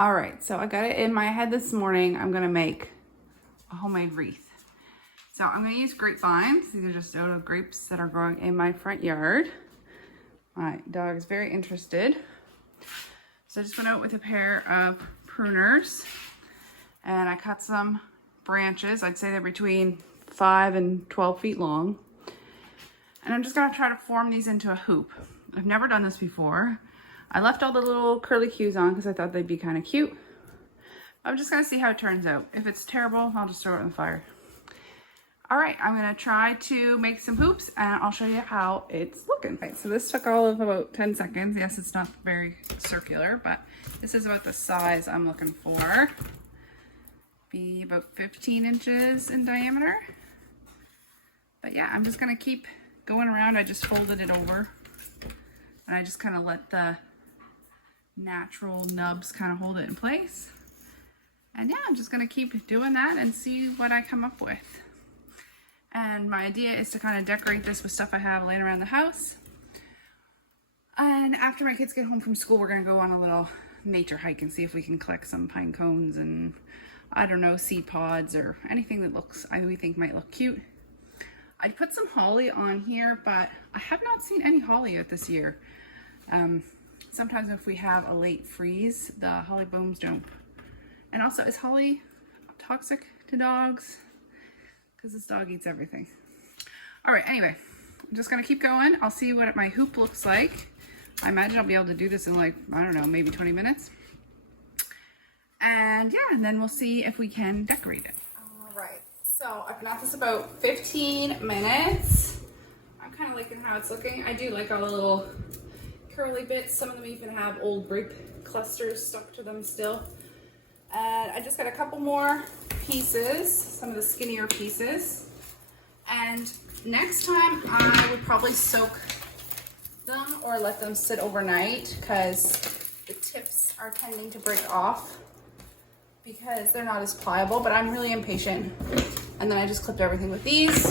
All right, so I got it in my head this morning. I'm gonna make a homemade wreath. So I'm gonna use grapevines. These are just out of grapes that are growing in my front yard. My dog is very interested. So I just went out with a pair of pruners and I cut some branches. I'd say they're between 5 and 12 feet long. And I'm just gonna try to form these into a hoop. I've never done this before. I left all the little curly cues on because I thought they'd be kind of cute. I'm just gonna see how it turns out. If it's terrible, I'll just throw it in the fire. All right, I'm gonna try to make some hoops and I'll show you how it's looking. Right, so this took all of about 10 seconds. Yes, it's not very circular, but this is about the size I'm looking for. Be about 15 inches in diameter. But yeah, I'm just gonna keep going around. I just folded it over and I just kind of let the natural nubs kind of hold it in place. And yeah, I'm just gonna keep doing that and see what I come up with. And my idea is to kind of decorate this with stuff I have laying around the house. And after my kids get home from school, we're gonna go on a little nature hike and see if we can collect some pine cones and I don't know, seed pods or anything that we think might look cute. I put some holly on here, but I have not seen any holly out this year. Sometimes if we have a late freeze, the holly blooms don't. And also, is holly toxic to dogs? Because this dog eats everything. All right, anyway, I'm just gonna keep going. I'll see what my hoop looks like. I imagine I'll be able to do this in like, I don't know, maybe 20 minutes. And yeah, and then we'll see if we can decorate it. All right, so I've been at this about 15 minutes. I'm kind of liking how it's looking. I do like all the little curly bits. Some of them even have old grape clusters stuck to them still. And I just got a couple more pieces, some of the skinnier pieces. And next time I would probably soak them or let them sit overnight because the tips are tending to break off because they're not as pliable, but I'm really impatient. And then I just clipped everything with these.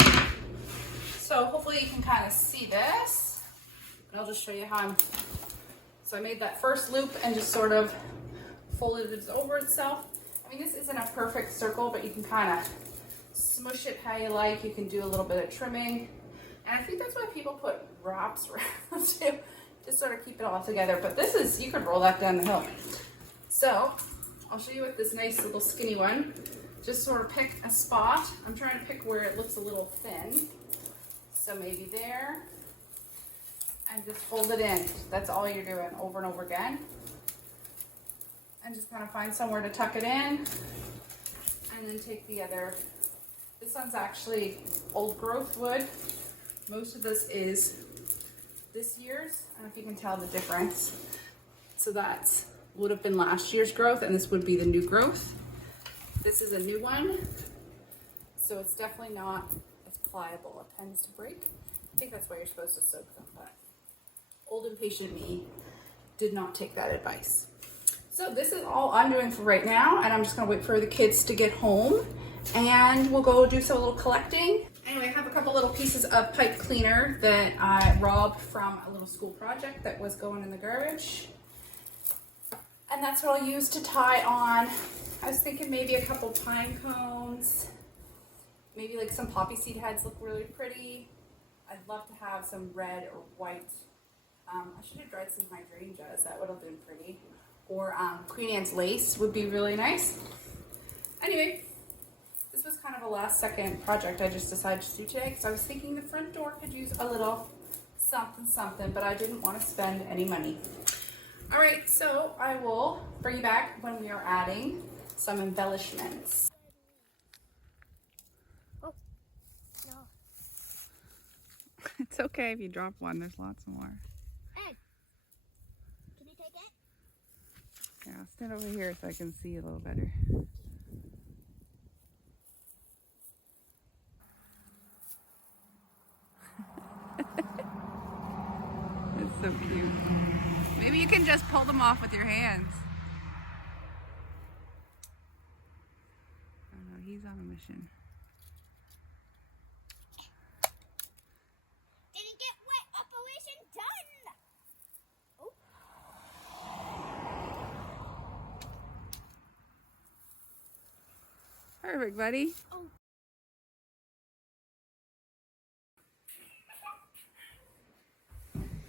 So hopefully you can kind of see this. And I'll just show you how so I made that first loop and just sort of folded it over itself. I mean, this isn't a perfect circle, but you can kind of smush it how you like. You can do a little bit of trimming. And I think that's why people put wraps around to just sort of keep it all together. But this is, you could roll that down the hill. So I'll show you with this nice little skinny one. Just sort of pick a spot. I'm trying to pick where it looks a little thin. So maybe there. And just fold it in. That's all you're doing over and over again. And just kind of find somewhere to tuck it in. And then take the other. This one's actually old growth wood. Most of this is this year's. I don't know if you can tell the difference. So that would have been last year's growth and this would be the new growth. This is a new one. So it's definitely not as pliable. It tends to break. I think that's why you're supposed to soak them, but old impatient me did not take that advice. So this is all I'm doing for right now, and I'm just gonna wait for the kids to get home and we'll go do some little collecting. Anyway, I have a couple little pieces of pipe cleaner that I robbed from a little school project that was going in the garbage. And that's what I'll use to tie on. I was thinking maybe a couple pine cones, maybe like some poppy seed heads look really pretty. I'd love to have some red or white. I should have dried some hydrangeas, that would have been pretty. Or Queen Anne's lace would be really nice. Anyway, this was kind of a last second project I just decided to do today because I was thinking the front door could use a little something, but I didn't want to spend any money. All right, so I will bring you back when we are adding some embellishments. Oh, no. It's okay if you drop one, there's lots more. Hey, can you take it? Yeah, I'll stand over here so I can see a little better. It's so cute. Maybe you can just pull them off with your hands. Oh no, he's on a mission. Didn't get wet. Operation done. Oh. Perfect, buddy.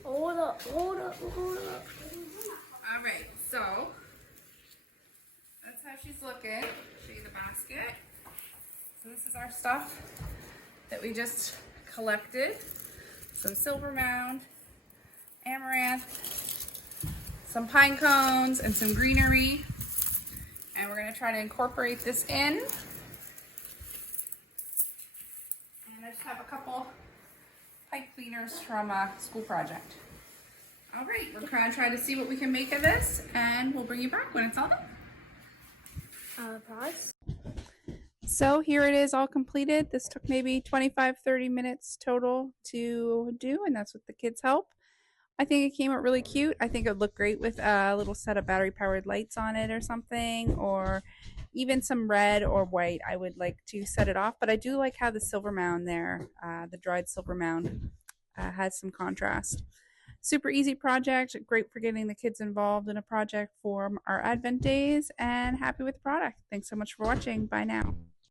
Hold up, hold up, hold up. All right, so that's how she's looking. Show you the basket. So this is our stuff that we just collected. Some silver mound, amaranth, some pine cones, and some greenery. And we're gonna try to incorporate this in. And I just have a couple pipe cleaners from a school project. All right, we're gonna try to see what we can make of this, and we'll bring you back when it's all done. Pause. So here it is all completed. This took maybe 25-30 minutes total to do, and that's with the kids' help. I think it came out really cute. I think it would look great with a little set of battery powered lights on it or something, or even some red or white. I would like to set it off, but I do like how the silver mound there, the dried silver mound, has some contrast. Super easy project, great for getting the kids involved in a project for our Advent days, and happy with the product. Thanks so much for watching. Bye now.